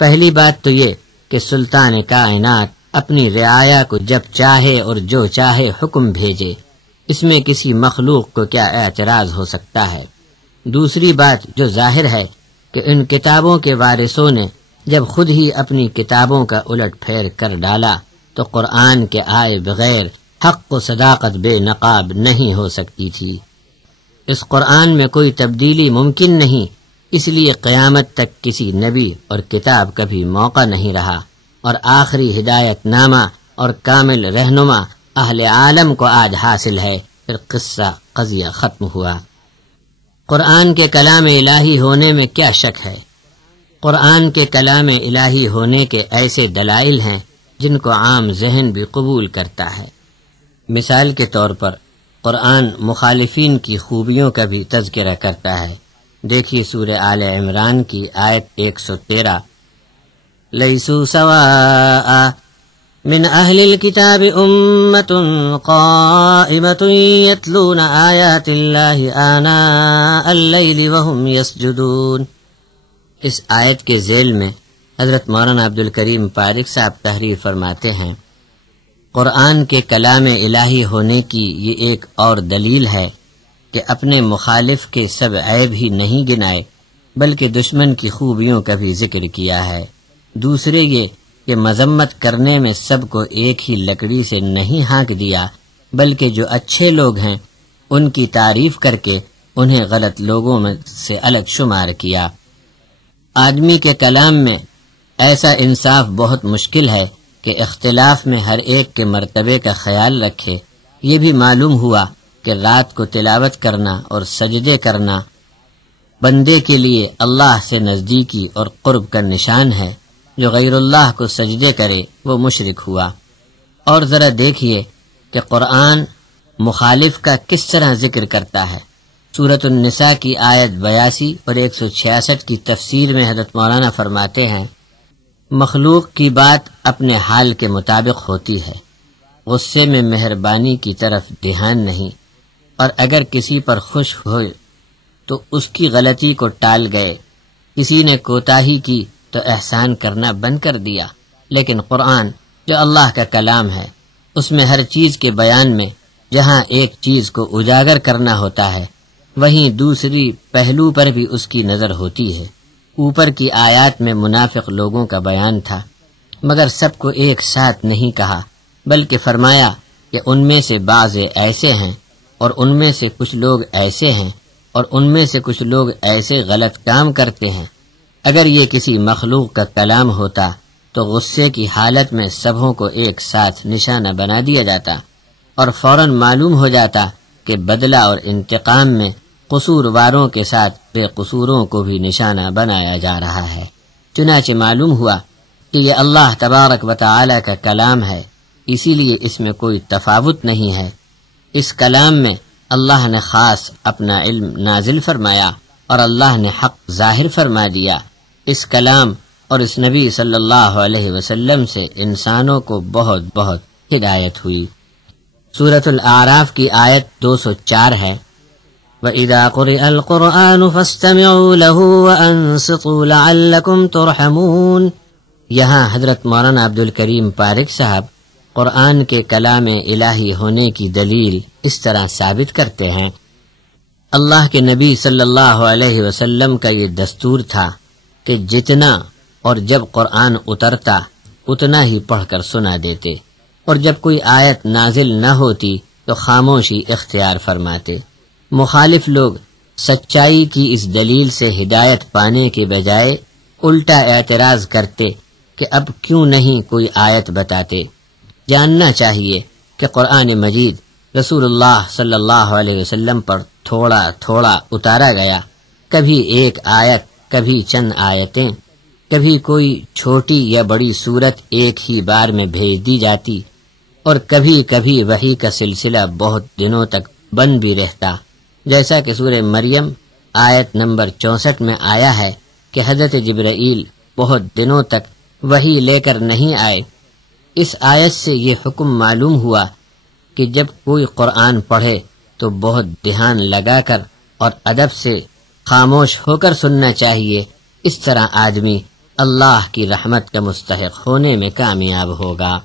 پہلی بات تو یہ کہ سلطان کائنات اپنی رعایا کو جب چاہے اور جو چاہے حکم بھیجے، اس میں کسی مخلوق کو کیا اعتراض ہو سکتا ہے؟ دوسری بات جو ظاہر ہے کہ ان کتابوں کے وارثوں نے جب خود ہی اپنی کتابوں کا الٹ پھیر کر ڈالا تو قرآن کے آئے بغیر حق و صداقت بے نقاب نہیں ہو سکتی تھی۔ اس قرآن میں کوئی تبدیلی ممکن نہیں، اس لیے قیامت تک کسی نبی اور کتاب کا بھی موقع نہیں رہا، اور آخری ہدایت نامہ اور کامل رہنما اہل عالم کو آج حاصل ہے۔ پھر قضیہ ختم ہوا۔ قرآن کے کلام الہی ہونے میں کیا شک ہے؟ قرآن کے کلام الہی ہونے کے ایسے دلائل ہیں جن کو عام ذہن بھی قبول کرتا ہے۔ مثال کے طور پر قرآن مخالفین کی خوبیوں کا بھی تذکرہ کرتا ہے۔ دیکھیے سورہ آل عمران کی آیت 113، لیسوا سواء من اہل الکتاب امۃ قائمۃ یتلون آیات اللہ آناء اللیل وہم یسجدون۔ اس آیت کے ذیل میں حضرت مولانا عبدالکریم پارک صاحب تحریر فرماتے ہیں، قرآن کے کلام الہی ہونے کی یہ ایک اور دلیل ہے کہ اپنے مخالف کے سب عیب ہی نہیں گنائے بلکہ دشمن کی خوبیوں کا بھی ذکر کیا ہے۔ دوسرے یہ کہ مذمت کرنے میں سب کو ایک ہی لکڑی سے نہیں ہانک دیا بلکہ جو اچھے لوگ ہیں ان کی تعریف کر کے انہیں غلط لوگوں میں سے الگ شمار کیا۔ آدمی کے کلام میں ایسا انصاف بہت مشکل ہے کہ اختلاف میں ہر ایک کے مرتبے کا خیال رکھے۔ یہ بھی معلوم ہوا کہ رات کو تلاوت کرنا اور سجدے کرنا بندے کے لیے اللہ سے نزدیکی اور قرب کا نشان ہے۔ جو غیر اللہ کو سجدے کرے وہ مشرک ہوا۔ اور ذرا دیکھیے کہ قرآن مخالف کا کس طرح ذکر کرتا ہے۔ سورۃ النساء کی آیت 82 اور 166 کی تفسیر میں حضرت مولانا فرماتے ہیں، مخلوق کی بات اپنے حال کے مطابق ہوتی ہے، غصے میں مہربانی کی طرف دھیان نہیں، اور اگر کسی پر خوش ہوئے تو اس کی غلطی کو ٹال گئے، کسی نے کوتاہی کی تو احسان کرنا بند کر دیا۔ لیکن قرآن جو اللہ کا کلام ہے اس میں ہر چیز کے بیان میں جہاں ایک چیز کو اجاگر کرنا ہوتا ہے وہیں دوسری پہلو پر بھی اس کی نظر ہوتی ہے۔ اوپر کی آیات میں منافق لوگوں کا بیان تھا، مگر سب کو ایک ساتھ نہیں کہا بلکہ فرمایا کہ ان میں سے بعض ایسے ہیں اور ان میں سے کچھ لوگ ایسے ہیں اور ان میں سے کچھ لوگ ایسے غلط کام کرتے ہیں۔ اگر یہ کسی مخلوق کا کلام ہوتا تو غصے کی حالت میں سبوں کو ایک ساتھ نشانہ بنا دیا جاتا اور فوراً معلوم ہو جاتا کہ بدلہ اور انتقام میں قصور واروں کے ساتھ بے قصوروں کو بھی نشانہ بنایا جا رہا ہے۔ چنانچہ معلوم ہوا کہ یہ اللہ تبارک و تعالی کا کلام ہے، اسی لیے اس میں کوئی تفاوت نہیں ہے۔ اس کلام میں اللہ نے خاص اپنا علم نازل فرمایا اور اللہ نے حق ظاہر فرما دیا۔ اس کلام اور اس نبی صلی اللہ علیہ وسلم سے انسانوں کو بہت بہت ہدایت ہوئی۔ سورۃ الاعراف کی آیت 204 ہے، وَإِذَا قُرِئَ الْقُرْآنُ فَاسْتَمِعُوا لَهُ وَأَنصِتُوا لَعَلَّكُمْ تُرْحَمُونَ۔ یہاں حضرت مولانا عبدالکریم پارک صاحب قرآن کے کلام الہی ہونے کی دلیل اس طرح ثابت کرتے ہیں، اللہ کے نبی صلی اللہ علیہ وسلم کا یہ دستور تھا کہ جتنا اور جب قرآن اترتا اتنا ہی پڑھ کر سنا دیتے، اور جب کوئی آیت نازل نہ ہوتی تو خاموشی اختیار فرماتے۔ مخالف لوگ سچائی کی اس دلیل سے ہدایت پانے کے بجائے الٹا اعتراض کرتے کہ اب کیوں نہیں کوئی آیت بتاتے۔ جاننا چاہیے کہ قرآن مجید رسول اللہ صلی اللہ علیہ وسلم پر تھوڑا تھوڑا اتارا گیا، کبھی ایک آیت، کبھی چند آیتیں، کبھی کوئی چھوٹی یا بڑی صورت ایک ہی بار میں بھیج دی جاتی، اور کبھی کبھی وحی کا سلسلہ بہت دنوں تک بند بھی رہتا، جیسا کہ سورہ مریم آیت نمبر 64 میں آیا ہے کہ حضرت جبرائیل بہت دنوں تک وحی لے کر نہیں آئے۔ اس آیت سے یہ حکم معلوم ہوا کہ جب کوئی قرآن پڑھے تو بہت دھیان لگا کر اور ادب سے خاموش ہو کر سننا چاہیے، اس طرح آدمی اللہ کی رحمت کا مستحق ہونے میں کامیاب ہوگا۔